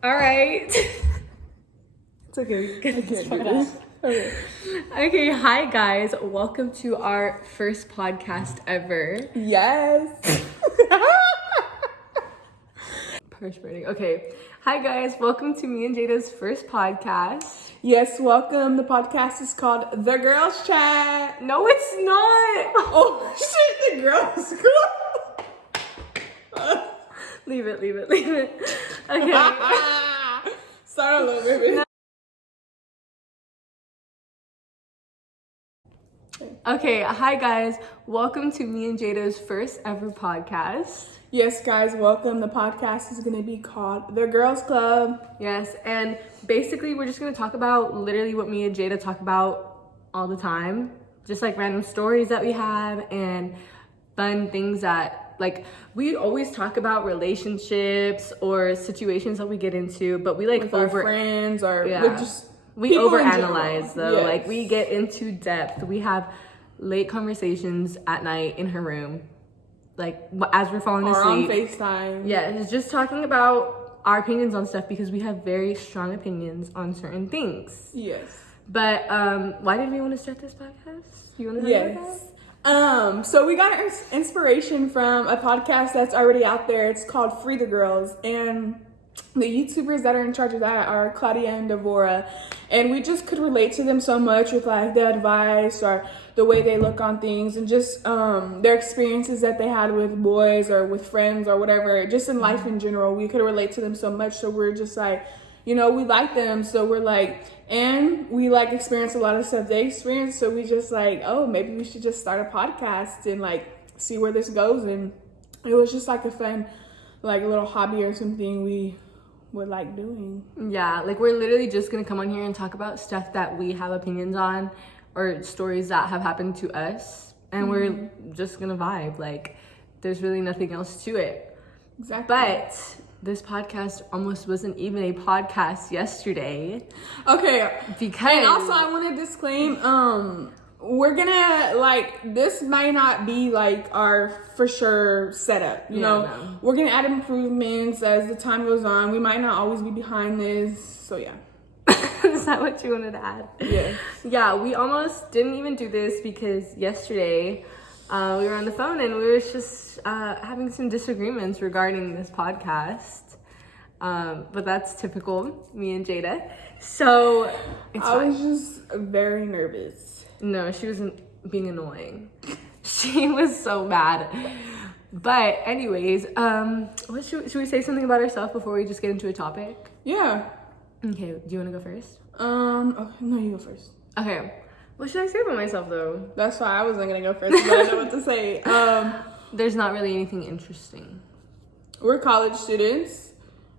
All right. It's okay. I can't do this. Okay. Okay, hi guys. Welcome to our first podcast ever. Yes. Perspiring. Okay. Hi guys. Welcome to me and Jada's first podcast. Yes, welcome. The podcast is called The Girls Chat. No, it's not. Oh, shit, The Girls Club. Leave it. Okay. Start all over, baby. Okay, hi guys. Welcome to me and Jada's first ever podcast. Yes, guys, welcome. The podcast is going to be called The Girls Club. Yes, and basically we're just gonna talk about literally what me and Jada talk about all the time. Just like random stories that we have and fun things that like we always talk about relationships or situations that we get into, but we like With our friends or yeah. with just we people in overanalyze general. though. Yes. Like we get into depth. We have late conversations at night in her room, like as we're falling or on asleep. FaceTime. Yeah, it's just talking about our opinions on stuff because we have very strong opinions on certain things. Yes. But why did we want to start this podcast? You want to start Yes. So we got our inspiration from a podcast that's already out there. It's called Free the Girls, and the YouTubers that are in charge of that are Claudia and Devora, and we just could relate to them so much with like the advice or the way they look on things and just their experiences that they had with boys or with friends or whatever, just in life in general. We could relate to them so much, so we're just like, you know, we like them, so we're like, and we like experience a lot of stuff they experience, so we just like, oh, maybe we should just start a podcast and like see where this goes. And it was just like a fun like little hobby or something we would like doing. Yeah, like we're literally just gonna come on here and talk about stuff that we have opinions on or stories that have happened to us, and we're just gonna vibe. Like there's really nothing else to it. Exactly. But this podcast almost wasn't even a podcast yesterday. Okay. Because And also I want to disclaim, we're gonna like this might not be like our for sure setup, you know. No. We're gonna add improvements as the time goes on. We might not always be behind this, so yeah. Is that what you wanted to add? Yeah. Yeah, we almost didn't even do this because yesterday we were on the phone and we were just having some disagreements regarding this podcast. But that's typical, me and Jada. So it's I fine. was just very nervous. No, she wasn't being annoying. She was so mad. But anyways, what should we say something about ourselves before we just get into a topic? Yeah. Okay, do you want to go first? Okay, no, you go first. Okay. What should I say about myself though? That's why I wasn't gonna go first, but I know what to say. There's not really anything interesting. We're college students.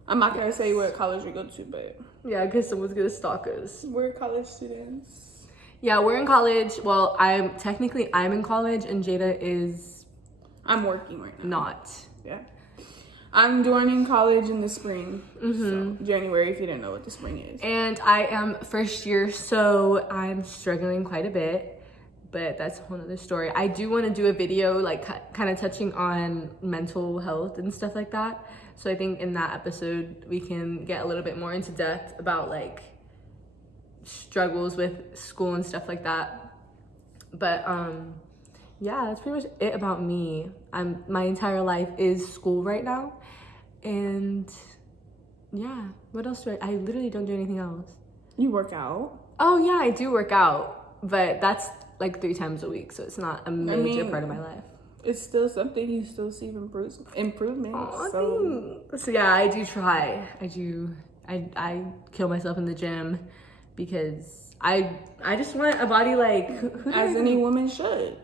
I'm not gonna say what college we go to, but Yeah, because someone's gonna stalk us. we're college students. Yeah, we're in college. Well, I'm in college and Jada is I'm working right now. not. Yeah. I'm joining college in the spring. So January, if you didn't know what the spring is. And I am first year, so I'm struggling quite a bit. But that's a whole other story. I do want to do a video like kind of touching on mental health and stuff like that. So I think in that episode we can get a little bit more into depth about like struggles with school and stuff like that. But yeah, that's pretty much it about me. My entire life is school right now. And yeah, what else do I literally don't do anything else. You work out? Oh yeah, I do work out, but that's like 3 times a week, so it's not a major part of my life. It's still something you still see improvements. Aw, So thanks. So yeah, I do try. I kill myself in the gym because I just want a body like who as any woman should.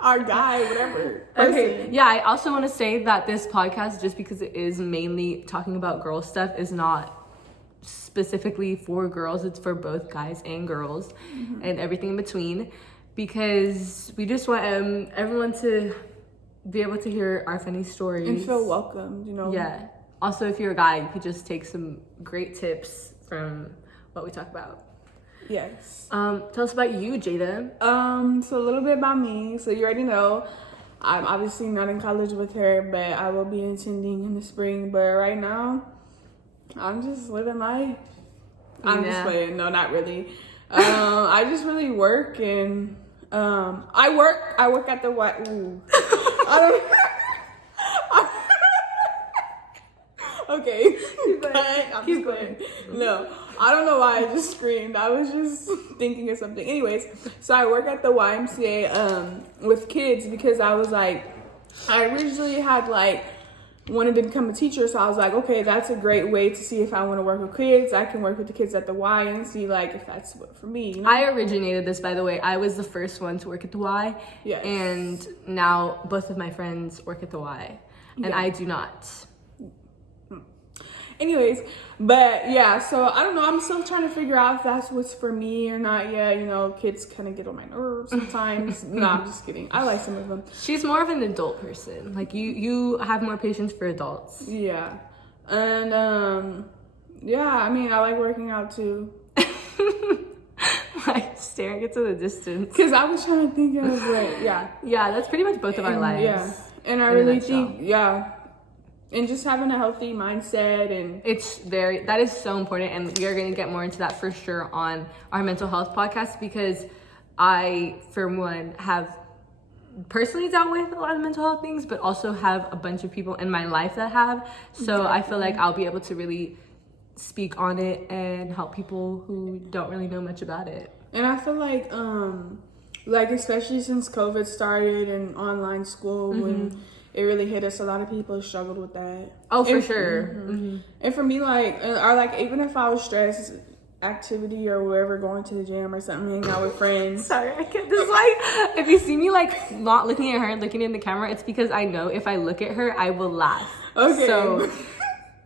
Our guy, whatever. Okay, person. yeah, I also want to say that this podcast, just because it is mainly talking about girl stuff, is not specifically for girls. It's for both guys and girls and everything in between, because we just want everyone to be able to hear our funny stories. And feel welcomed, you know? Yeah. Also, if you're a guy, you could just take some great tips from what we talk about. Yes. Tell us about you, Jada. So a little bit about me. So you already know, I'm obviously not in college with her, but I will be attending in the spring. But right now, I'm just living life. I'm just Yeah. playing. No, not really. I just really work and I work at the what? Ooh. I don't. Okay. I'm just playing. No, I don't know why I just screamed. I was just thinking of something. Anyways, so I work at the YMCA with kids because I was like, I originally had like wanted to become a teacher, so I was like, okay, that's a great way to see if I want to work with kids. I can work with the kids at the Y and see like if that's what for me. You know? I originated this, by the way. I was the first one to work at the Y. Yes. And now both of my friends work at the Y. And Yeah. I do not. Anyways, but yeah, so I don't know. I'm still trying to figure out if that's what's for me or not yet. You know, kids kind of get on my nerves sometimes. No, I'm just kidding. I like some of them. She's more of an adult person. Like you have more patience for adults. Yeah. And yeah, I mean, I like working out too. Like staring into the distance. Because I was trying to think of like, yeah. Yeah, that's pretty much both of our lives. Yeah. And I in a really nutshell. think, yeah. And just having a healthy mindset and That is so important, and we are going to get more into that for sure on our mental health podcast, because I, for one, have personally dealt with a lot of mental health things, but also have a bunch of people in my life that have. So I feel like I'll be able to really speak on it and help people who don't really know much about it. And I feel like especially since COVID started and online school, when it really hit us, a lot of people struggled with that. Oh, for And- sure. And for me, like, or like even if I was stressed, activity or wherever, going to the gym or something, hanging out with friends. Sorry, I can't. This is like, if you see me like not looking at her and looking in the camera, it's because I know if I look at her, I will laugh. Okay. So,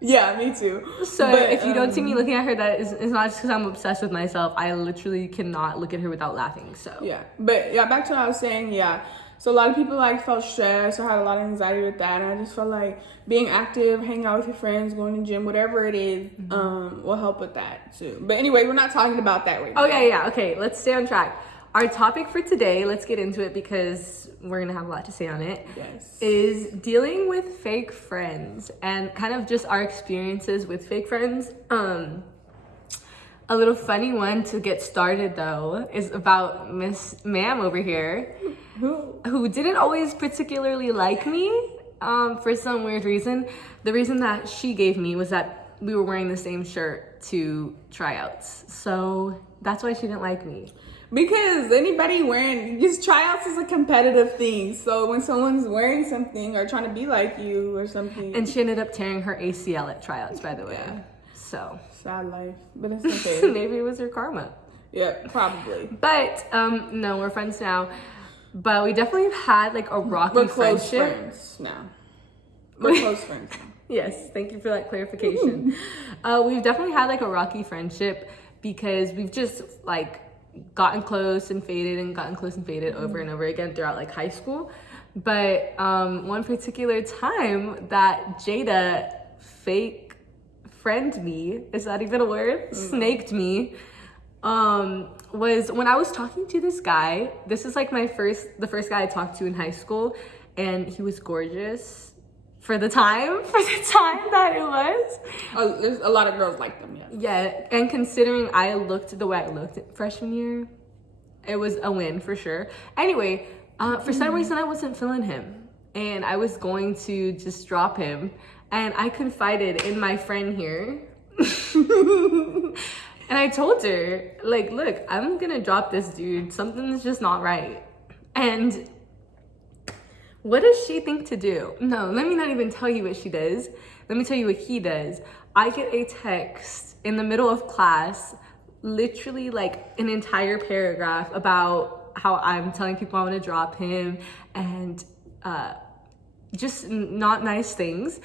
Yeah, me too. But if you don't see me looking at her, that is it's not just because I'm obsessed with myself. I literally cannot look at her without laughing. So Yeah, but yeah, back to what I was saying. Yeah, so a lot of people like felt stressed or had a lot of anxiety with that, and I just felt like being active, hanging out with your friends, going to the gym, whatever it is, will help with that too. But anyway, we're not talking about that right now. Oh yeah. Okay, let's stay on track. Our topic for today, let's get into it because we're gonna have a lot to say on it. Yes. Is dealing with fake friends and kind of just our experiences with fake friends. A little funny one to get started though is about Miss Ma'am over here, who didn't always particularly like me for some weird reason. The reason that she gave me was that we were wearing the same shirt to tryouts. So that's why she didn't like me. Because anybody wearing, just tryouts is a competitive thing. So when someone's wearing something or trying to be like you or something. And she ended up tearing her ACL at tryouts, by the way. Yeah. So Sad life, but it's okay. maybe it was her karma. Yeah, probably. But no, we're friends now. But we definitely had like a rocky We're close friendship. friends now. We're close friends now. Yes, thank you for that clarification. We've definitely had like a rocky friendship because we've just like gotten close and faded and gotten close and faded over and over again throughout like high school. But one particular time that Jada fake friend me, is that even a word? Snaked me, was when I was talking to this guy. This is like the first guy I talked to in high school, and he was gorgeous for the time that it was. There's a lot of girls like them, yes. Yeah, and considering I looked the way I looked freshman year, it was a win for sure. Anyway, for some reason I wasn't feeling him, and I was going to just drop him, and I confided in my friend here. And I told her, like, look, I'm gonna drop this dude. Something's just not right. And what does she think to do? No, let me not even tell you what she does. Let me tell you what he does. I get a text in the middle of class, literally like an entire paragraph about how I'm telling people I want to drop him and just not nice things.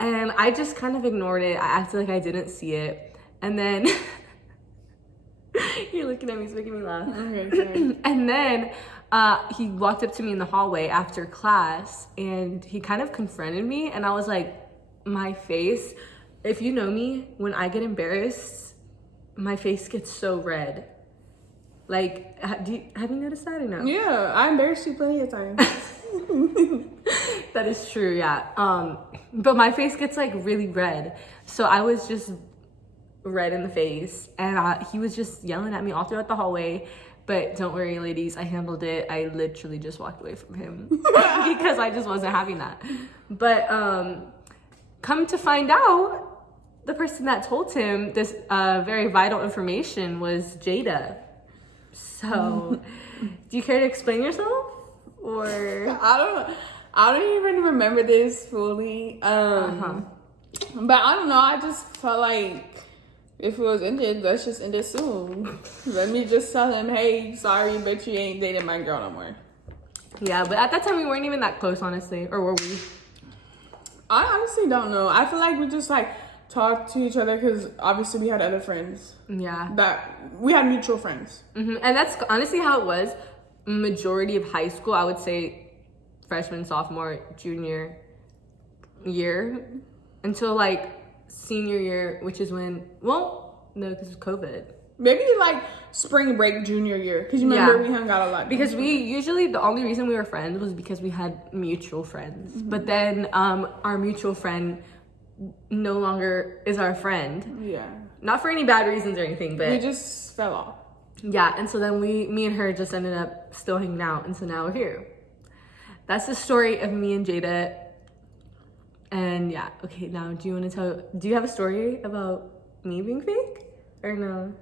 And I just kind of ignored it. I acted like I didn't see it. And then you're looking at me, it's making me laugh. Okay, sorry. And then he walked up to me in the hallway after class and he kind of confronted me, and I was like, my face, if you know me, when I get embarrassed, my face gets so red. Like, have you noticed that or no? Yeah, I embarrassed you plenty of times. That is true, yeah. But my face gets like really red. So I was just red in the face, and he was just yelling at me all throughout the hallway. But don't worry, ladies, I handled it. I literally just walked away from him because I just wasn't having that. But come to find out, the person that told him this very vital information was Jada. So, do you care to explain yourself? Or I don't even remember this fully. But I don't know. I just felt like if it was ended, let's just end it soon. Let me just tell him, hey, sorry, but you ain't dating my girl no more. Yeah, but at that time we weren't even that close, honestly, or were we? I honestly don't know. I feel like we just like talked to each other because obviously we had other friends. Yeah. That we had mutual friends. And that's honestly how it was. Majority of high school, I would say freshman, sophomore, junior year, until like senior year, which is when, well, no, because of COVID. Maybe like spring break junior year, because you remember we hung out a lot. Because we usually, the only reason we were friends was because we had mutual friends. But then our mutual friend no longer is our friend. Yeah. Not for any bad reasons or anything, but we just fell off. Yeah, and so then me and her just ended up still hanging out, and so now we're here. That's the story of me and Jada. And yeah, okay, now do you have a story about me being fake or no?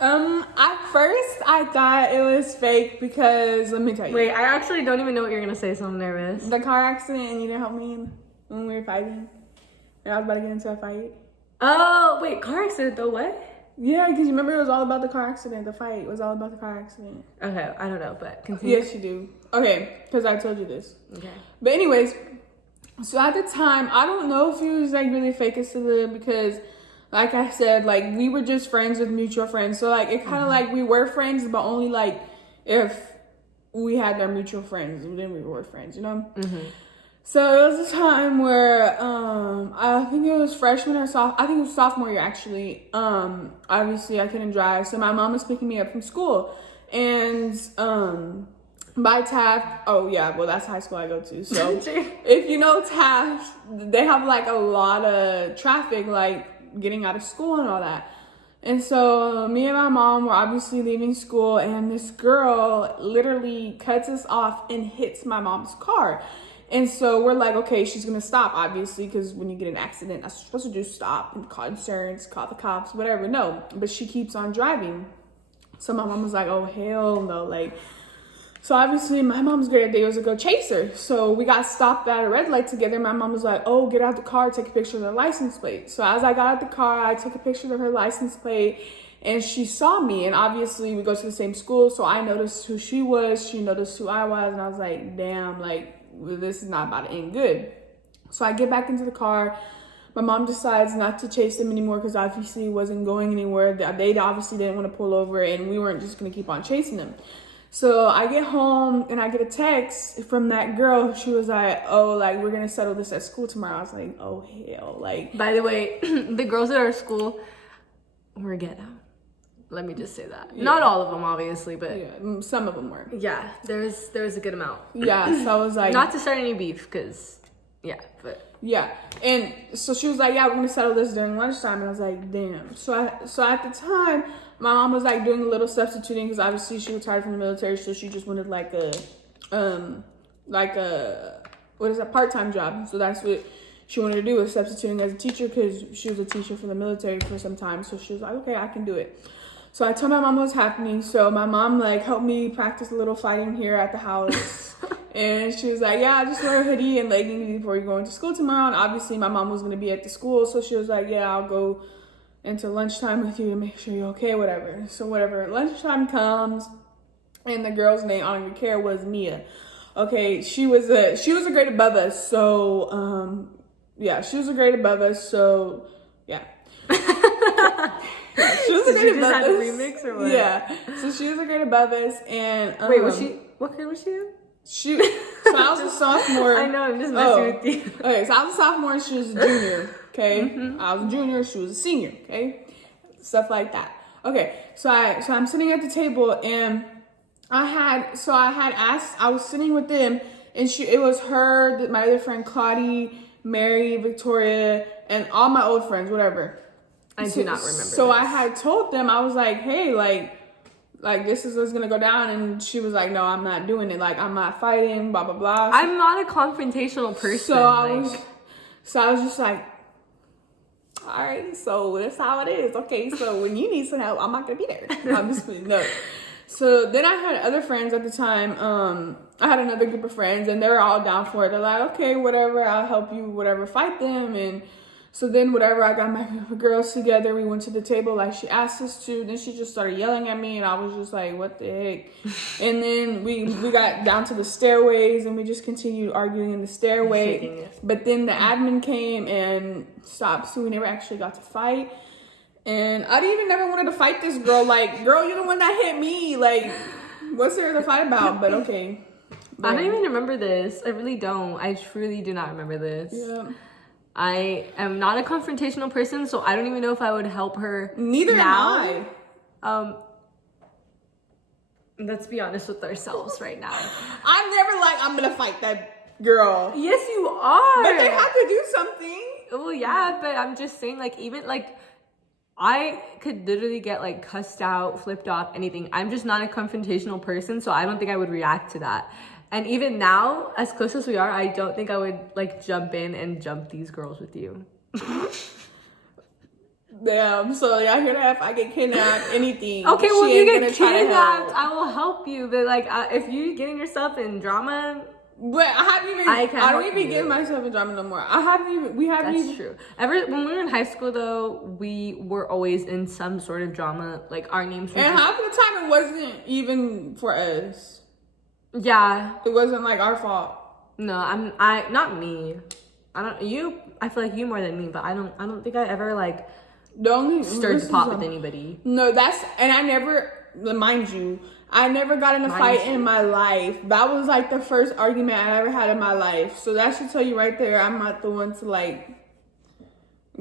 At first I thought it was fake because let me tell you. Wait, I actually don't even know what you're gonna say, so I'm nervous. The car accident and you didn't help me when we were fighting. And I was about to get into a fight. Oh, wait, car accident though, what? Yeah, because you remember it was all about the car accident. The fight was all about the car accident. Okay, I don't know, but continue. Yes, you do. Okay, because I told you this. Okay. But anyways, so at the time, I don't know if he was like really fake as to the, because like I said, like we were just friends with mutual friends. So like it kind of like we were friends, but only like if we had our mutual friends, then we were friends, you know? So it was a time where I think it was freshman or I think it was sophomore year actually. Obviously I couldn't drive, so my mom was picking me up from school, and by Taft, oh yeah, well that's high school I go to. So if you know Taft, they have like a lot of traffic, like getting out of school and all that. And so me and my mom were obviously leaving school, and this girl literally cuts us off and hits my mom's car. And so we're like, okay, she's gonna stop, obviously, because when you get in an accident, that's what you're supposed to do, stop and call insurance, call the cops, whatever. No, but she keeps on driving. So my mom was like, oh, hell no. Like, so obviously my mom's great idea was to go chase her. So we got stopped at a red light together. My mom was like, oh, get out the car, take a picture of the license plate. So as I got out the car, I took a picture of her license plate, and she saw me. And obviously we go to the same school, so I noticed who she was, she noticed who I was, and I was like, damn, like, this is not about to end good. So I get back into the car. My mom decides not to chase them anymore because obviously it wasn't going anywhere. They obviously didn't want to pull over, and we weren't just going to keep on chasing them. So I get home and I get a text from that girl. She was like, oh, like, we're going to settle this at school tomorrow. I was like, oh, hell. Like, by the way, the girls at our school were ghetto. Let me just say that. Yeah. Not all of them, obviously, but yeah, some of them were. Yeah, there was a good amount. Yeah, so I was like, not to start any beef, because yeah, but yeah. And so she was like, yeah, we're gonna settle this during lunchtime, and I was like, damn. So at the time, my mom was like doing a little substituting because obviously she retired from the military, so she just wanted like a what is that, part-time job. So that's what she wanted to do, was substituting as a teacher, because she was a teacher for the military for some time. So she was like, okay, I can do it. So I told my mom what was happening. So my mom like helped me practice a little fighting here at the house. And she was like, yeah, just wear a hoodie and leggings before you're going to school tomorrow. And obviously my mom was going to be at the school. So she was like, yeah, I'll go into lunchtime with you to make sure you're okay, whatever. So whatever, lunchtime comes, and the girl's name, I don't even care, was Mia. Okay, she was a grade above us. So, yeah, she was a grade above us. So, yeah. Yeah, she was a grade above us. Remix or what? Yeah, so she was a grade above us, and wait, what grade was she in? So I was a sophomore. I know, I'm just messing with you. Okay, so I was a sophomore and she was a junior. Okay, I was a junior, she was a senior. Okay, stuff like that. Okay, so I'm sitting at the table, and I had asked. I was sitting with them, and it was her, my other friend Claudie, Mary, Victoria, and all my old friends, whatever. I do not remember. So this. I had told them, I was like, hey, like this is what's gonna go down, and she was like, no, I'm not doing it. Like I'm not fighting, blah blah blah. So, I'm not a confrontational person. so I was just like, all right, so that's how it is. Okay, so when you need some help, I'm not gonna be there. I'm just no. So then I had other friends at the time. I had another group of friends, and they were all down for it. They're like, okay, whatever, I'll help you, whatever, fight them. And so then whatever, I got my group of girls together. We went to the table like she asked us to. Then she just started yelling at me, and I was just like, what the heck? And then we got down to the stairways, and we just continued arguing in the stairway. But then the admin came and stopped, so we never actually got to fight. And I didn't even never wanted to fight this girl. Like, girl, you're the one that hit me. Like, what's there to fight about? But okay. I don't even remember this. I really don't. I truly do not remember this. Yeah. I am not a confrontational person, so I don't even know if I would help her. Neither now. am I. Let's be honest with ourselves right now. I'm never like, I'm gonna fight that girl. Yes, you are. But they have to do something. Well, yeah, but I'm just saying, like, even like, I could literally get like cussed out, flipped off, anything. I'm just not a confrontational person, so I don't think I would react to that. And even now, as close as we are, I don't think I would like jump in and jump these girls with you. Damn, so y'all hear that? If I get kidnapped, anything. Okay, well, if she you ain't get gonna try to kidnapped, help. I will help you. But like, if you're getting yourself in drama, But I haven't even. I can't I don't help even you. get myself in drama no more. I haven't even. We haven't that's even. true. When we were in high school, though, we were always in some sort of drama. Like our names were. And just, half of the time, it wasn't even for us. yeah. It wasn't like our fault. No, not me. I feel like you more than me, but I don't think I ever like The only stirred the pot with anybody. No, and I never, mind you, I never got in a fight in my life. That was like the first argument I ever had in my life. So that should tell you right there, I'm not the one to like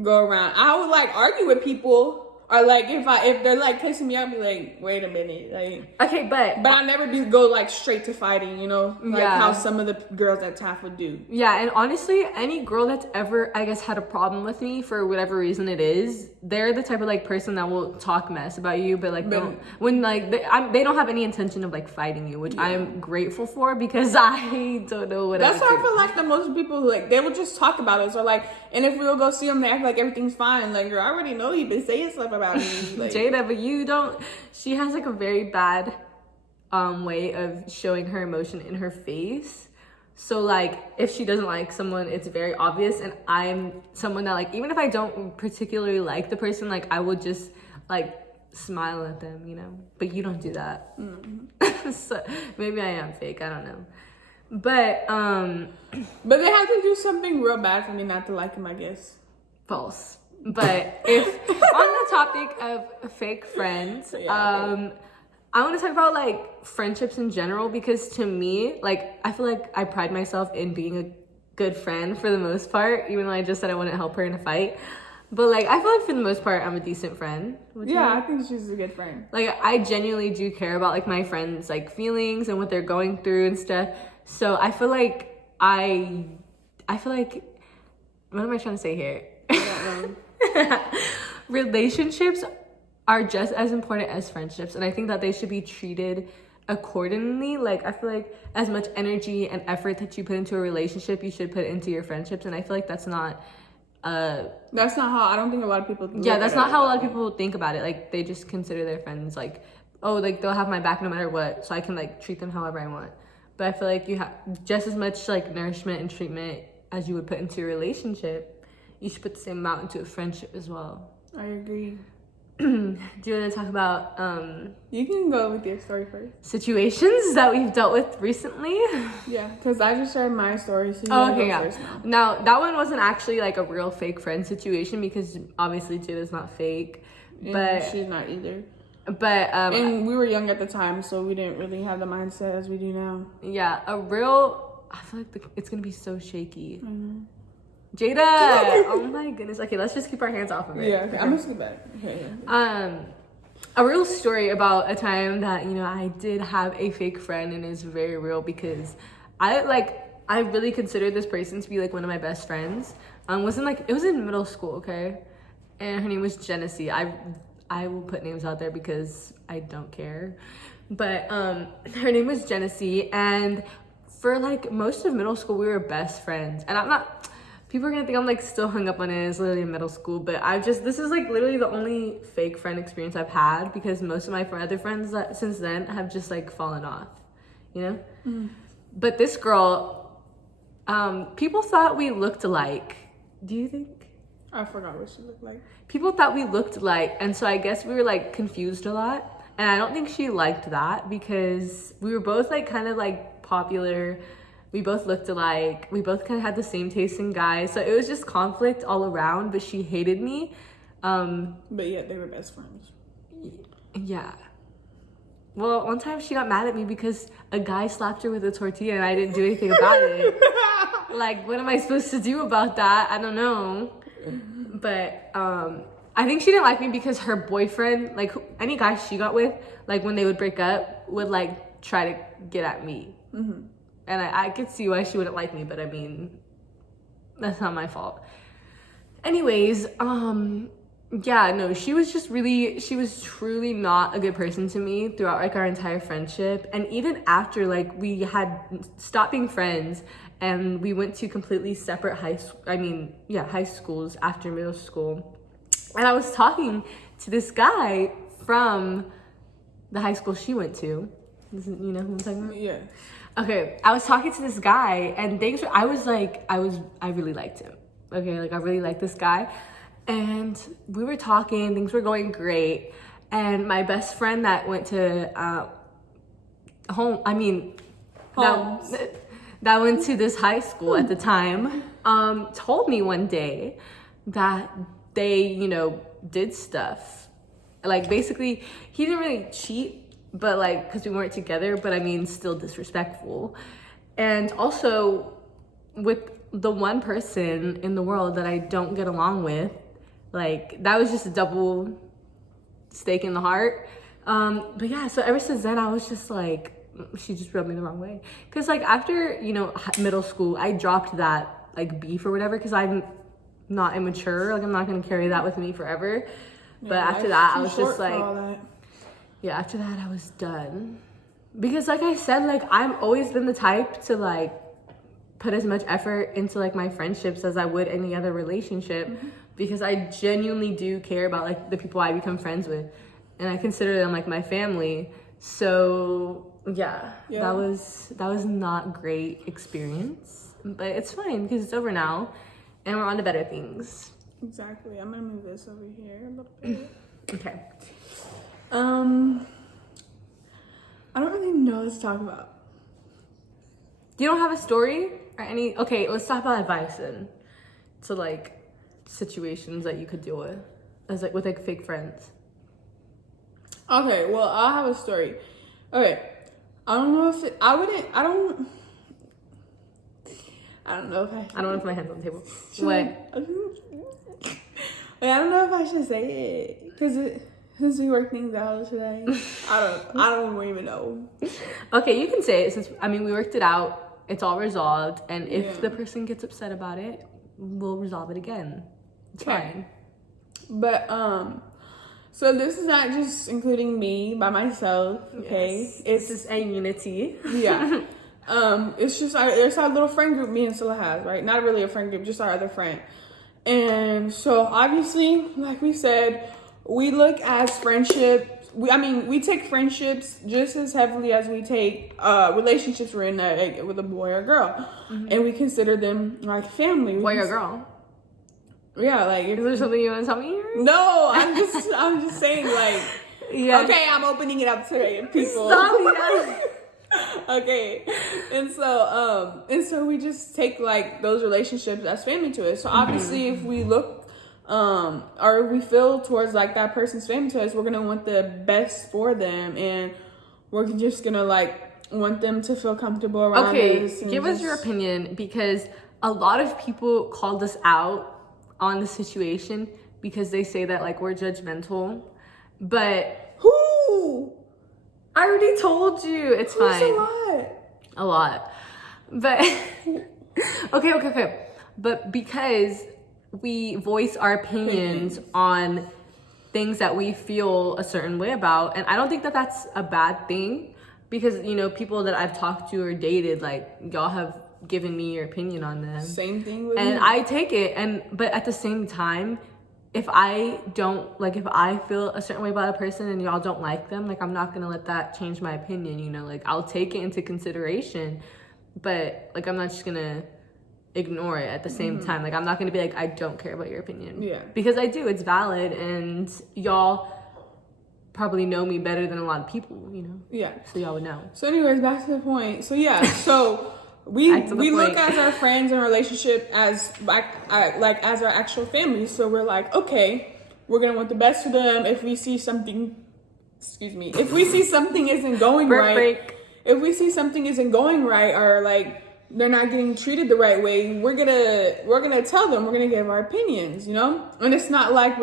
go around. I would like argue with people, or like if they're like kissing me, I'd be like, wait a minute, like. Okay, but But I never do go like straight to fighting, you know, like Yeah. how some of the girls at TAF would do. yeah, and honestly, any girl that's ever, I guess, had a problem with me for whatever reason it is, they're the type of like person that will talk mess about you, but like they don't have any intention of like fighting you, which I'm grateful for because I don't know what. That's why I feel like the most people who like they will just talk about us or like, and if we'll go see them, they act like everything's fine. Like, girl, I already know you've been saying stuff about me. Like, Jada, but you don't. She has like a very bad way of showing her emotion in her face. So like if she doesn't like someone, it's very obvious. And I'm someone that like, even if I don't particularly like the person, like I would just like smile at them, you know. But you don't do that. So maybe I am fake. I don't know. But they have to do something real bad for me not to like him, I guess. false. But if on the topic of fake friends, I want to talk about like friendships in general, because to me, like I feel like I pride myself in being a good friend for the most part, even though I just said I wouldn't help her in a fight. But like I feel like for the most part I'm a decent friend. I think she's a good friend. Like I genuinely do care about like my friends' like feelings and what they're going through and stuff. So I feel like what am I trying to say here? Relationships are just as important as friendships, and I think that they should be treated accordingly. Like I feel like as much energy and effort that you put into a relationship, you should put into your friendships, and I feel like that's not how I don't think a lot of people that's not how a lot of people think about it. Like they just consider their friends like, oh, like they'll have my back no matter what, so I can like treat them however I want. But I feel like you have just as much like nourishment and treatment as you would put into a relationship, you should put the same amount into a friendship as well. I agree. Do you want to talk about You can go with your story first. situations that we've dealt with recently? Yeah, because I just shared my story. So First now that one wasn't actually like a real fake friend situation, because obviously Jada's not fake, but she's not either. But and we were young at the time, so we didn't really have the mindset as we do now. Yeah, I feel like it's gonna be so shaky. Mm-hmm. Jada, oh my goodness. Okay, let's just keep our hands off of it. Yeah, okay. I'm gonna skip back. Okay. A real story about a time that, you know, I did have a fake friend, and it's very real because I really considered this person to be like one of my best friends. It was in middle school, okay? and her name was Genesee. I will put names out there because I don't care. But her name was Genesee, and for like most of middle school we were best friends. And I'm not, people are gonna think I'm like still hung up on it. It's literally in middle school, but this is like literally the only fake friend experience I've had, because most of my other friends that since then have just like fallen off, you know? But this girl, people thought we looked alike. Do you think? I forgot what she looked like. People thought we looked alike, and so I guess we were like confused a lot. And I don't think she liked that, because we were both like kind of like popular. We both looked alike. We both kind of had the same taste in guys. So it was just conflict all around, but she hated me. But yet they were best friends. Yeah. Well, one time she got mad at me because a guy slapped her with a tortilla and I didn't do anything about it. Like, what am I supposed to do about that? I don't know. But I think she didn't like me because her boyfriend, like any guy she got with, like when they would break up, would like try to get at me. And I could see why she wouldn't like me, but I mean, that's not my fault. Anyways, yeah, no, she was truly not a good person to me throughout like our entire friendship. And even after like we had stopped being friends and we went to completely separate high schools after middle school. And I was talking to this guy from the high school she went to. You know who I'm talking about? Yeah. Okay, I was talking to this guy, and I really liked him. Okay, like I really liked this guy. And we were talking, things were going great. And my best friend that went to that went to this high school at the time, told me one day that they, you know, did stuff. Like basically, he didn't really cheat, but like, cause we weren't together, but I mean, still disrespectful. And also with the one person in the world that I don't get along with, like that was just a double stake in the heart. But yeah, so ever since then I was just like, she just rubbed me the wrong way. Cause like after, you know, middle school, I dropped that like beef or whatever, cause I'm not immature. Like I'm not gonna carry that with me forever. Yeah, but after that, I was just like, yeah, after that I was done. Because like I said, like I've always been the type to like put as much effort into like my friendships as I would any other relationship, because I genuinely do care about like the people I become friends with, and I consider them like my family. So yeah. that was not great experience, but it's fine because it's over now and we're on to better things. Exactly. I'm gonna move this over here a little bit. Okay. I don't really know what to talk about. You don't have a story or any? Okay, let's talk about advice then. To like situations that you could deal with as like with like fake friends. Okay, well, I have a story. Okay, I don't know if I don't know if I don't know if my hand's on the table. What? Wait, I don't know if I should say it because since we work things out today, I don't even know. Okay, you can say it since we worked it out. It's all resolved, and if the person gets upset about it, we'll resolve it again. It's fine. But so this is not just including me by myself, okay? Yes. It's just a unity. Yeah. It's just there's our little friend group me and Scylla has, right? Not really a friend group, just our other friend. And so obviously, like we said, we look at friendships. We take friendships just as heavily as we take relationships we're in with a boy or girl, and we consider them like family. Boy or girl? Yeah, like is there something you want to tell me here? No, I'm just saying like. Yeah. Okay, I'm opening it up to people. Stop. Okay, and so we just take like those relationships as family to us. So obviously, if we look, or we feel towards like that person's family to us, we're gonna want the best for them, and we're just gonna like want them to feel comfortable around us. Okay, give us your opinion, because a lot of people called us out on the situation because they say that like we're judgmental, but who? I already told you. It's fine. A lot. But okay. But because we voice our opinions on things that we feel a certain way about. And I don't think that that's a bad thing, because, you know, people that I've talked to or dated, like, y'all have given me your opinion on them. Same thing with me. And I take it, but at the same time, if I feel a certain way about a person and y'all don't like them, like, I'm not gonna let that change my opinion, you know? Like, I'll take it into consideration, but, like, I'm not just gonna ignore it at the same time. Like, I'm not gonna be like, I don't care about your opinion. Yeah. Because I do, it's valid, and y'all probably know me better than a lot of people, you know? Yeah. So y'all would know. So anyways, back to the point. So yeah, so we look at our friends and relationship as like as our actual family. So we're like, okay, we're gonna want the best for them. If we see something, if we see something isn't going right, if we see something isn't going right, or like they're not getting treated the right way, we're gonna tell them. We're gonna give our opinions, you know. And it's not like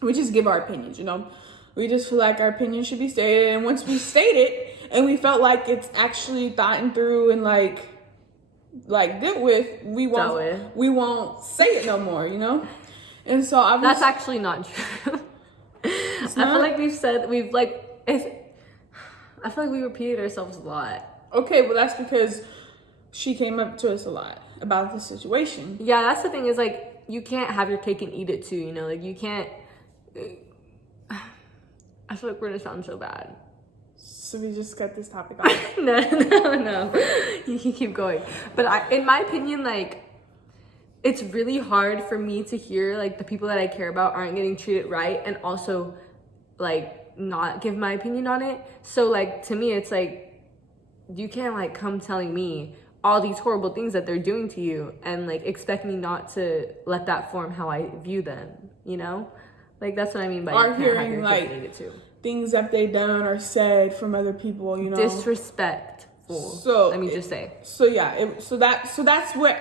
we just give our opinions, you know. We just feel like our opinion should be stated, and once we state it, and we felt like it's actually thought through and like dealt with, we won't say it no more, you know. And so that's actually not true. I feel like I feel like we repeated ourselves a lot. Okay, well, that's because she came up to us a lot about the situation. Yeah, that's the thing, is like, you can't have your cake and eat it too, you know. Like, you can't. I feel like we're gonna sound so bad. So we just cut this topic off. No. You can keep going. But in my opinion, like, it's really hard for me to hear, like, the people that I care about aren't getting treated right, and also, like, not give my opinion on it. So, like, to me, it's like, you can't, like, come telling me all these horrible things that they're doing to you and, like, expect me not to let that form how I view them, you know? Like, that's what I mean by or hearing, like, things that they done or said from other people, you know. Disrespectful. So let me just say. So yeah, so that's what.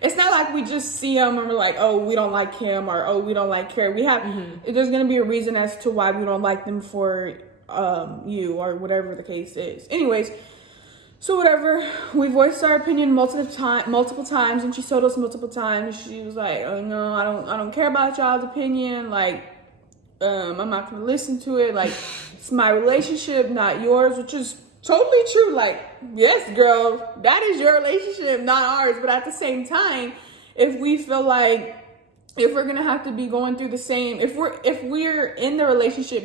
It's not like we just see him and we're like, oh, we don't like him, or oh, we don't like her. We have there's gonna be a reason as to why we don't like them for you, or whatever the case is. Anyways, so whatever, we voiced our opinion multiple times, and she told us multiple times. She was like, oh no, I don't care about y'all's opinion. Like, I'm not gonna listen to it. Like, it's my relationship, not yours, which is totally true. Like, yes, girl, that is your relationship, not ours. But at the same time, if we feel like, if we're gonna have to be going through the same, if we're in the relationship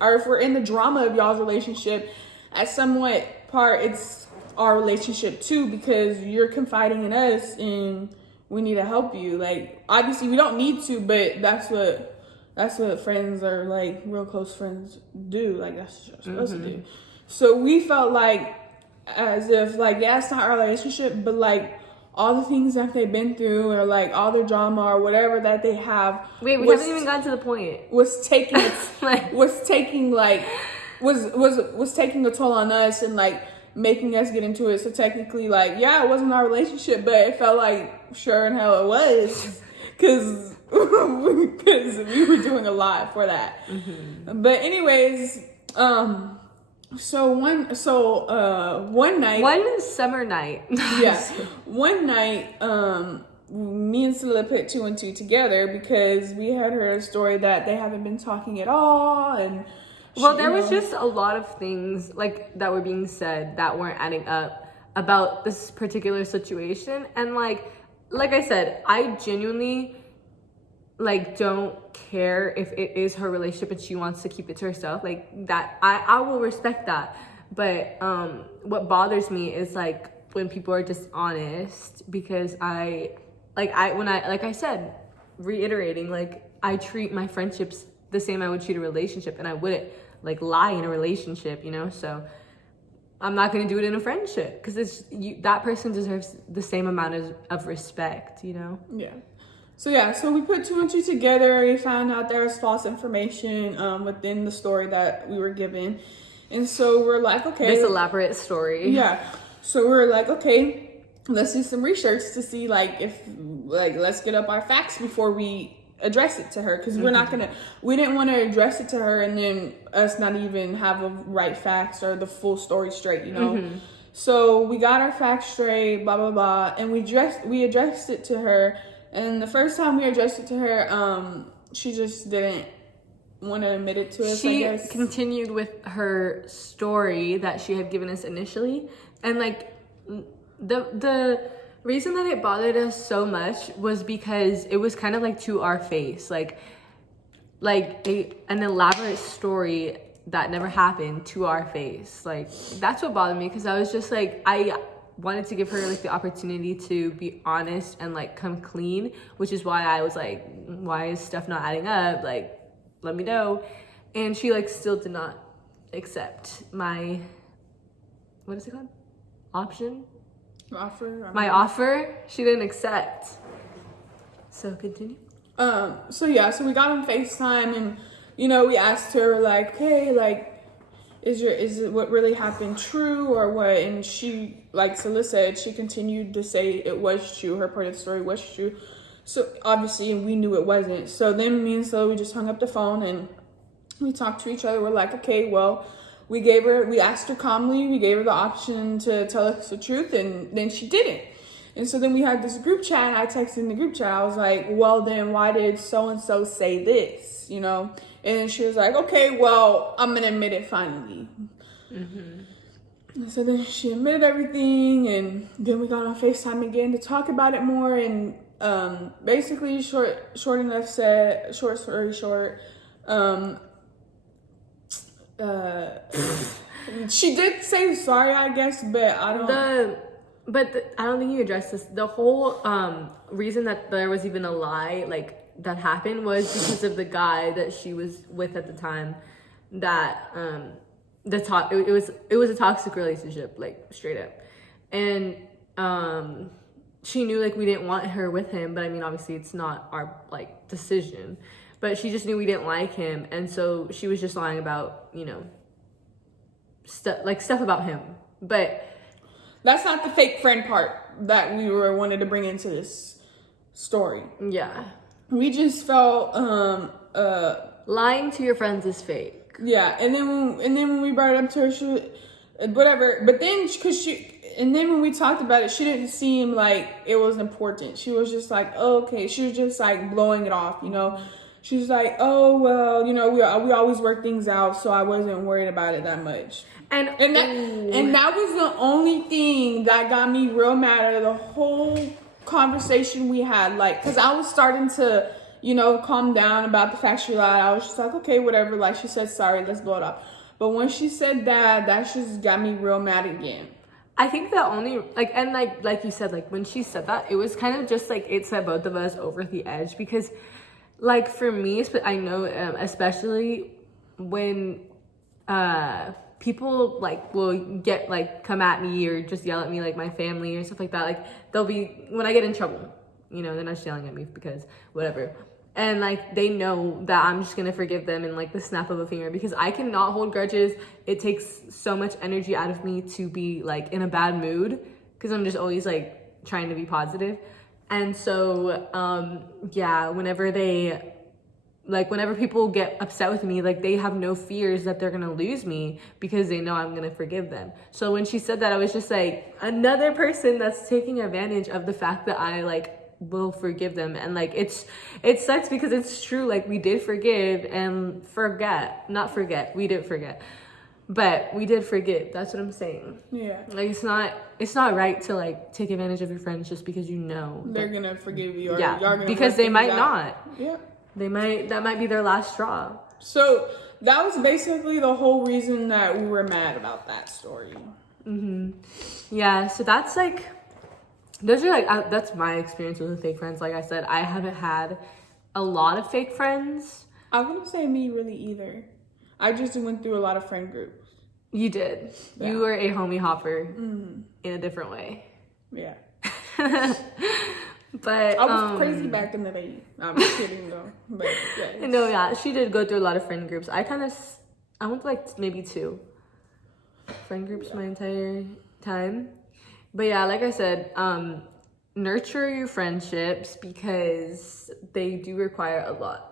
or if we're in the drama of y'all's relationship, at somewhat part, it's our relationship too, because you're confiding in us and we need to help you. Like, obviously we don't need to, but that's what friends are, like, real close friends do. Like, that's what you're supposed to do. So we felt like, as if, like, yeah, it's not our relationship, but like all the things that they've been through, or like all the drama or whatever that they have. Wait, we haven't even gotten to the point. Was taking a toll on us, and like making us get into it. So technically, like, yeah, it wasn't our relationship, but it felt like sure and hell it was, because we were doing a lot for that. But anyways, one summer night, one night, me and Scylla put 2 and 2 together, because we had heard a story that they haven't been talking at all, and there was just a lot of things, like, that were being said that weren't adding up about this particular situation. And like I said, I genuinely, like, don't care if it is her relationship and she wants to keep it to herself. Like, that, I will respect that. But what bothers me is, like, when people are dishonest, because like I said, reiterating, like, I treat my friendships the same I would treat a relationship, and I wouldn't, like, lie in a relationship, you know. So I'm not going to do it in a friendship, because that person deserves the same amount of respect, you know. So we put 2 and 2 together. We found out there was false information within the story that we were given, and so we're like, okay, this elaborate story. So we're like, okay, let's do some research to see, like, if, like, let's get up our facts before we address it to her, because we didn't want to address it to her and then us not even have the right facts or the full story straight, you know. So we got our facts straight, blah blah blah, and we addressed it to her, And the first time we addressed it to her, she just didn't want to admit it to us, she I guess. continued with her story that she had given us initially, and like the reason that it bothered us so much was because it was kind of like to our face, like an elaborate story that never happened to our face. Like that's what bothered me, because I was just like, I wanted to give her like the opportunity to be honest and like come clean, which is why I was like, why is stuff not adding up? Like, let me know. And she like still did not accept my, what is it called? Option? My offer. She didn't accept. So continue. So we got on FaceTime, and we asked her like, hey, like, is it what really happened true or what? And she, like Scylla said, she continued to say it was true. Her part of the story was true. So obviously we knew it wasn't. So then me and Scylla, we just hung up the phone and we talked to each other. We're like, okay, well, we asked her calmly, we gave her the option to tell us the truth, and then she didn't. And so then we had this group chat, and I texted in the group chat. I was like, well, then why did so-and-so say this, And then she was like, okay, well, I'm going to admit it finally. Mm-hmm. And so then she admitted everything, and then we got on FaceTime again to talk about it more. And basically, short story short, she did say sorry, I guess, but I don't... I don't think you addressed this. The whole reason that there was even a lie like that happened was because of the guy that she was with at the time. That it was a toxic relationship, like straight up, and she knew like we didn't want her with him. But I mean, obviously, it's not our like decision. But she just knew we didn't like him, and so she was just lying about stuff about him, but. That's not the fake friend part that we wanted to bring into this story. Yeah. We just felt lying to your friends is fake. Yeah, and then when we brought it up to her, she whatever. But then when we talked about it, she didn't seem like it was important. She was just like, oh, okay. She was just like blowing it off, She was like, oh well, we always work things out, so I wasn't worried about it that much. And that was the only thing that got me real mad at the whole conversation we had. Like, because I was starting to, calm down about the fact she lied. I was just like, okay, whatever. Like, she said sorry, let's blow it up. But when she said that just got me real mad again. I think the only, like you said, like, when she said that, it was kind of just, like, it set both of us over the edge. Because, like, for me, I know, especially when, people like will get like come at me or just yell at me, like my family or stuff like that. Like they'll be, when I get in trouble, they're not just yelling at me because whatever. And like they know that I'm just gonna forgive them in like the snap of a finger, because I cannot hold grudges. It takes so much energy out of me to be like in a bad mood, because I'm just always like trying to be positive. And so whenever people get upset with me, like they have no fears that they're gonna lose me because they know I'm gonna forgive them. So when she said that, I was just like, another person that's taking advantage of the fact that I like will forgive them. And like it sucks because it's true. Like we did forgive and we did forget, but we did forgive. That's what I'm saying. Yeah. Like it's not right to like take advantage of your friends just because they're gonna forgive you. Or yeah, y'all gonna because they might not. Yeah. That might be their last straw. So that was basically the whole reason that we were mad about that story. Mm-hmm. Yeah, so that's like, those are like, that's my experience with fake friends. Like I said, I haven't had a lot of fake friends. I wouldn't say me really either. I just went through a lot of friend groups. You did. Yeah. You were a homie hopper in a different way. Yeah. But I was crazy back in the day. I'm just kidding though. But yeah. No, yeah, she did go through a lot of friend groups. I went to like maybe 2 friend groups my entire time. But yeah, like I said, nurture your friendships, because they do require a lot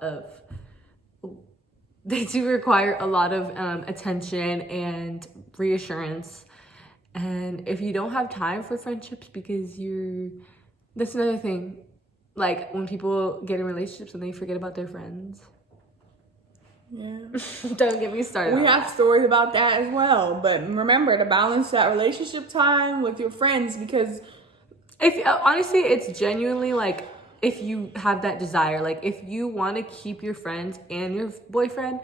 of attention and reassurance. And if you don't have time for friendships because that's another thing. like when people get in relationships and they forget about their friends. Yeah. Don't get me started. We have stories about that as well. But remember to balance that relationship time with your friends, because if honestly, it's genuinely like, if you have that desire, like if you want to keep your friends and your boyfriend,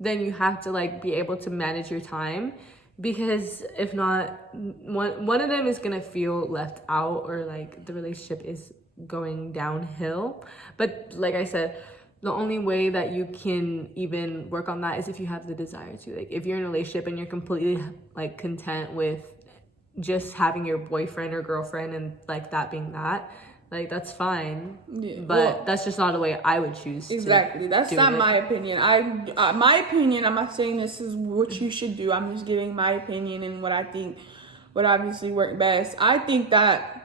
then you have to like be able to manage your time, because if not, one of them is gonna feel left out, or like the relationship is going downhill. But like I said, the only way that you can even work on that is if you have the desire to. Like if you're in a relationship and you're completely like content with just having your boyfriend or girlfriend and like that being that, like that's fine. Yeah, but that's just not the way I would choose. Exactly. That's not my opinion. My opinion, I'm not saying this is what you should do. I'm just giving my opinion and what I think would obviously work best. I think that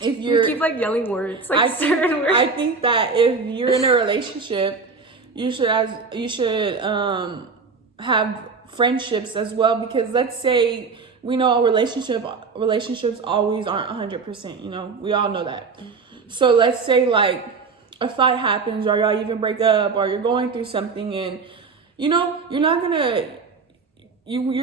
if you keep like yelling words, like certain words. I think that if you're in a relationship, you should have friendships as well, because let's say we know relationships always aren't 100%, you know, we all know that. So let's say like a fight happens, or y'all even break up, or you're going through something, and you know you're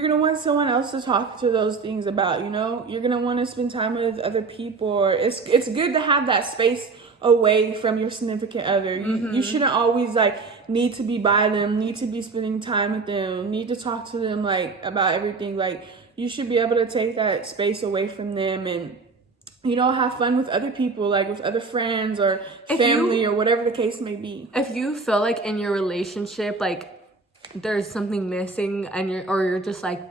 gonna want someone else to talk to those things about. You know, you're gonna want to spend time with other people, or it's good to have that space away from your significant other. You shouldn't always like need to be by them, need to be spending time with them, need to talk to them like about everything. Like you should be able to take that space away from them and, you know, have fun with other people, like with other friends or family or whatever the case may be. If you feel like in your relationship, like there's something missing, and you're just like,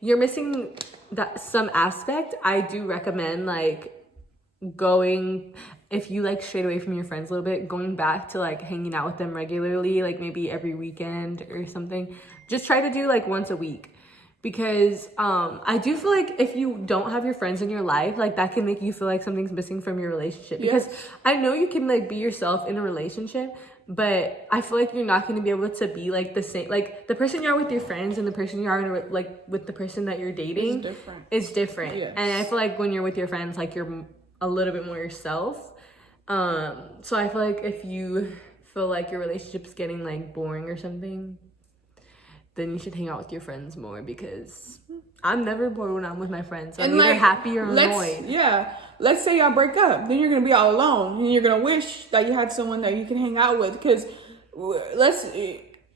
you're missing that some aspect, I do recommend like going, if you like strayed away from your friends a little bit, going back to like hanging out with them regularly, like maybe every weekend or something. Just try to do like once a week. Because I do feel like if you don't have your friends in your life, like that can make you feel like something's missing from your relationship. Because I know you can like be yourself in a relationship, but I feel like you're not going to be able to be like the same. Like the person you are with your friends and the person you are in like with the person that you're dating is different. Yes. And I feel like when you're with your friends, like you're a little bit more yourself. So I feel like if you feel like your relationship's getting like boring or something, then you should hang out with your friends more, because I'm never bored when I'm with my friends. I'm either happy or annoyed. Let's say y'all break up, then you're gonna be all alone, and you're gonna wish that you had someone that you can hang out with. Because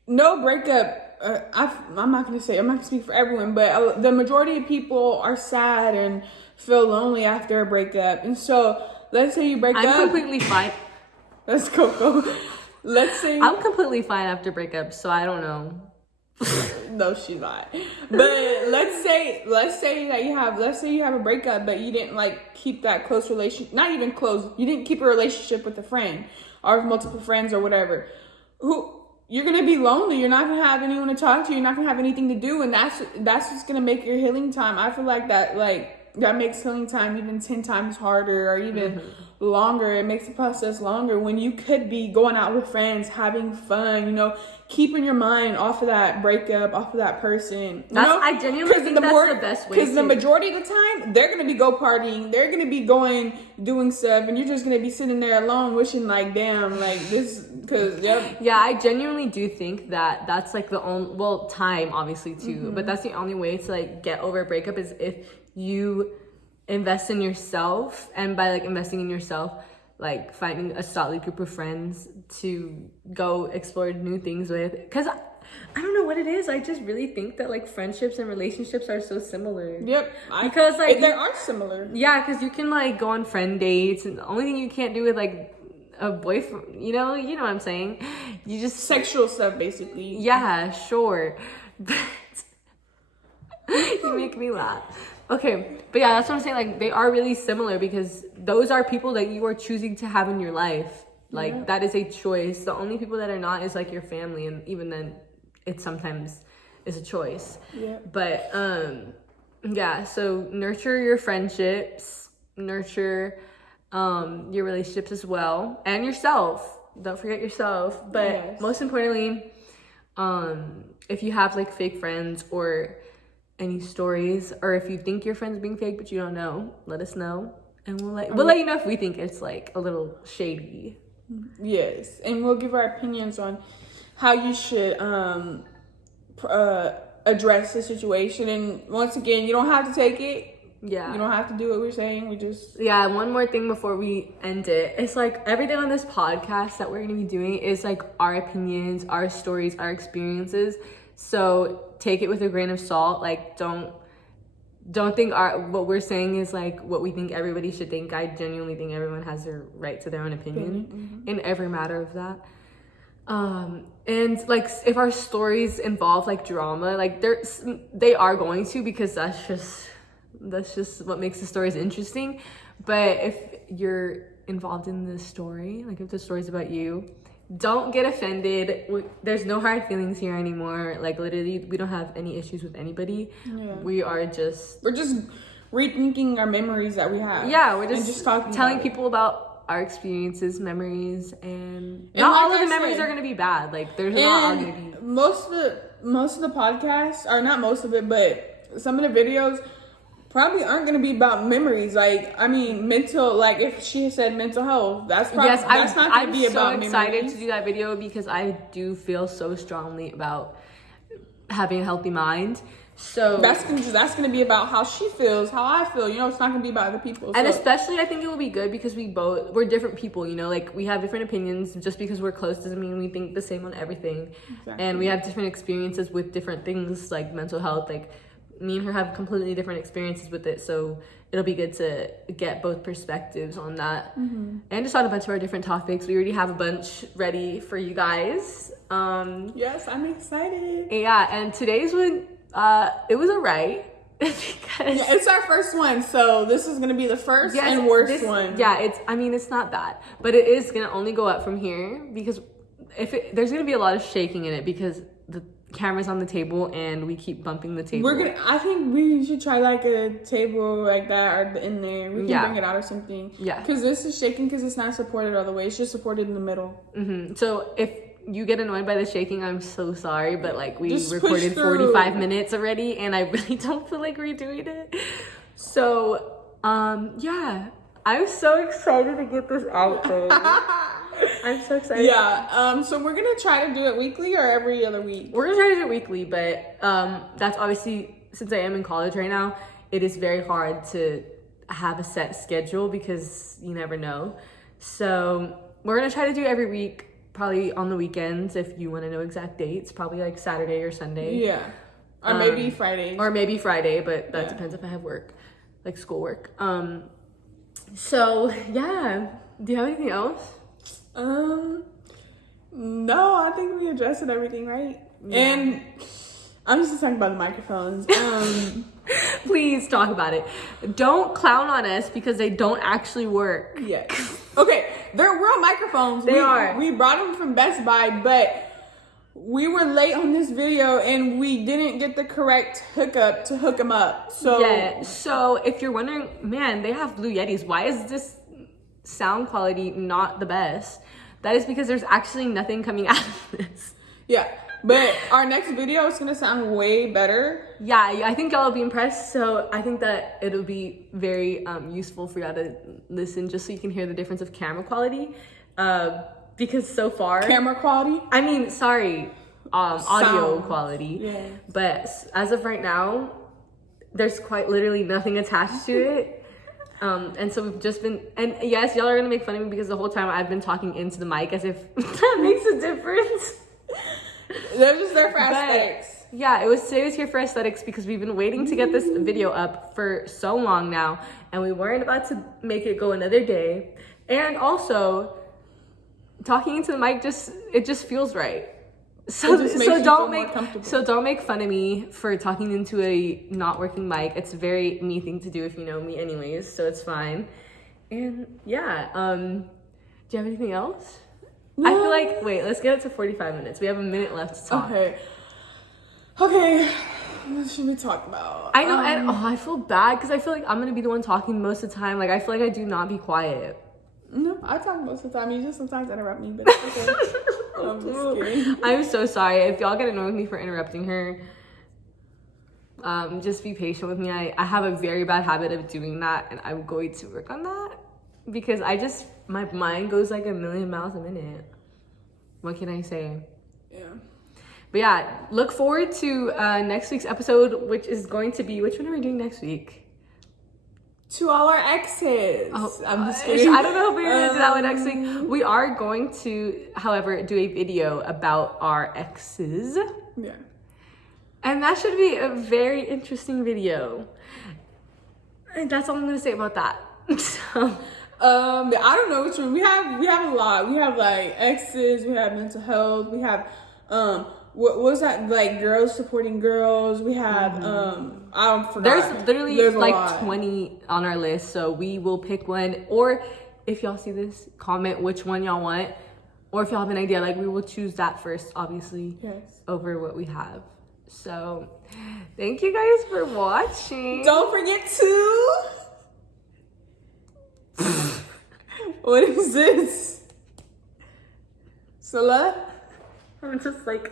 no breakup. I'm not gonna speak for everyone, but the majority of people are sad and feel lonely after a breakup. And so let's say you break up. I'm completely fine. Let's go. Let's say I'm completely fine after breakups, so I don't know. No, she's not. But let's say that you have a breakup, but you didn't like keep that close relationship. Not even close. You didn't keep a relationship with a friend or with multiple friends or whatever. You're gonna be lonely. You're not gonna have anyone to talk to. You're not gonna have anything to do, and that's just gonna make your healing time. I feel like that makes healing time even 10 times harder, or even longer. It makes the process longer when you could be going out with friends, having fun, you know, keeping your mind off of that breakup, off of that person. I genuinely think that's the best way. Because the majority of the time, they're going to be go partying. They're going to be doing stuff. And you're just going to be sitting there alone wishing like, damn, like this, because, Yeah, I genuinely do think that that's like the only, well, time obviously too, but that's the only way to like get over a breakup is if you invest in yourself. And by like investing in yourself, like finding a solid group of friends to go explore new things with. Because I don't know what it is, I just really think that like friendships and relationships are so similar. Because like they are similar. Yeah, because you can like go on friend dates, and the only thing you can't do with like a boyfriend, you know what I'm saying, you just sexual stuff basically. Yeah, sure. But you make me laugh. Okay, but yeah, that's what I'm saying. Like, they are really similar because those are people that you are choosing to have in your life. Like, that is a choice. The only people that are not is like your family, and even then, it sometimes is a choice. Yeah. But yeah. So nurture your friendships, nurture your relationships as well, and yourself. Don't forget yourself. But most importantly, if you have like fake friends or any stories, or if you think your friend's being fake but you don't know, let us know, And we'll let you know if we think it's like a little shady. Yes, and we'll give our opinions on how you should address the situation. And once again, you don't have to take it. Yeah. You don't have to do what we're saying. We just... Yeah, one more thing before we end it. It's like everything on this podcast that we're going to be doing is like our opinions, our stories, our experiences. So take it with a grain of salt. Like don't think what we're saying is like what we think everybody should think. I genuinely think everyone has their right to their own opinion in every matter of that. And like if our stories involve like drama, like they are going to, because that's just what makes the stories interesting. But if you're involved in the story, like if the story's about you, don't get offended. There's no hard feelings here anymore. Like literally, we don't have any issues with anybody. Yeah. We're just rethinking our memories that we have. Yeah, we're just telling people about our experiences, memories, and not like all of the memories are gonna be bad. Like there's not all gonna be. Most of the podcasts, or not most of it, but some of the videos probably aren't going to be about memories. Like, I mean, mental, like if she said mental health, that's probably, that's not going to be about memories. I'm so excited to do that video because I do feel so strongly about having a healthy mind. So that's going to be about how she feels, how I feel. You know, it's not going to be about other people. And especially, I think it will be good because we're different people, you know, like we have different opinions. Just because we're close doesn't mean we think the same on everything. Exactly. And we have different experiences with different things like mental health. Like me and her have completely different experiences with it, so it'll be good to get both perspectives on that. And just on a bunch of our different topics. We already have a bunch ready for you guys. Yes, I'm excited. Yeah, and today's one, it was alright. Because it's our first one, so this is gonna be the first and worst one. Yeah, it's not bad, but it is gonna only go up from here because there's gonna be a lot of shaking in it because the camera's on the table and we keep bumping the table. I think we should try like a table like that or in there. We can bring it out or something. Yeah. Because this is shaking because it's not supported all the way. It's just supported in the middle. So if you get annoyed by the shaking, I'm so sorry, but like we just recorded 45 minutes already and I really don't feel like redoing it. So yeah, I'm so excited to get this out there. I'm so excited. Yeah. So we're gonna try to do it weekly or every other week. We're gonna try to do it weekly, but that's obviously, since I am in college right now, it is very hard to have a set schedule because you never know. So we're gonna try to do it every week, probably on the weekends if you want to know exact dates. Probably like Saturday or Sunday. Yeah. Or maybe Friday. Or maybe Friday, but that depends if I have work, like schoolwork. So yeah. Do you have anything else? No, I think we addressed everything, right? Yeah. And I'm just talking about the microphones. Please talk about it. Don't clown on us because they don't actually work. Yeah. Okay, they're real microphones. They are. We brought them from Best Buy, but we were late on this video and we didn't get the correct hookup to hook them up. So yeah. So if you're wondering, man, they have Blue Yetis. Why is this sound quality not the best? That is because there's actually nothing coming out of this. Yeah, but our next video is gonna sound way better. Yeah, I think y'all will be impressed. So I think that it'll be very useful for y'all to listen, just so you can hear the difference of camera quality. Because so far, camera quality? I mean, sorry, audio quality. Yeah. But as of right now, there's quite literally nothing attached to it. And so we've just been, and yes, y'all are gonna make fun of me because the whole time I've been talking into the mic as if that makes a difference. They're just there for aesthetics. Yeah, today was here for aesthetics because we've been waiting to get this video up for so long now, and we weren't about to make it go another day. And also, talking into the mic just feels right. So don't make fun of me for talking into a not working mic. It's a very me thing to do if you know me anyways, so it's fine. And yeah, do you have anything else? No. I feel like, wait, let's get it to 45 minutes. We have a minute left to talk. Okay. What should we talk about? I know, and I feel bad because I feel like I'm gonna be the one talking most of the time. Like I feel like I do not be quiet. No, I talk most of the time. You just sometimes interrupt me, but it's okay. I'm just kidding. I'm so sorry. If y'all get annoyed with me for interrupting her, just be patient with me. I have a very bad habit of doing that, and I'm going to work on that. because my mind goes like a million miles a minute. What can I say? Yeah. But yeah, look forward to next week's episode, which is going to be, which one are we doing next week? To all our exes. Oh, I'm just kidding. I don't know if we're going to do that one next week. We are going to, however, do a video about our exes. Yeah. And that should be a very interesting video. And that's all I'm going to say about that. So... I don't know which one. We have a lot. We have like exes, we have mental health, we have what was that, like girls supporting girls, we have I forgot. There's literally like lot. 20 on our list, so we will pick one, or if y'all see this, comment which one y'all want, or if y'all have an idea, like we will choose that first, obviously. Yes. Over what we have. So thank you guys for watching. Don't forget to what is this? Salah? I'm just like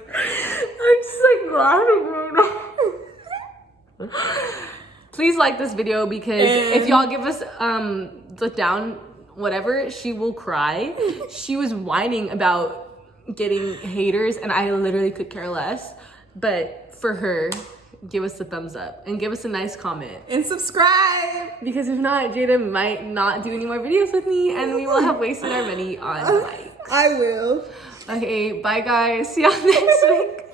grinding right now. Please like this video, because if y'all give us the down whatever, she will cry. She was whining about getting haters and I literally could care less. But for her, give us a thumbs up and give us a nice comment. And subscribe! Because if not, Jada might not do any more videos with me and we will have wasted our money on likes. I will. Okay, bye guys. See y'all next week.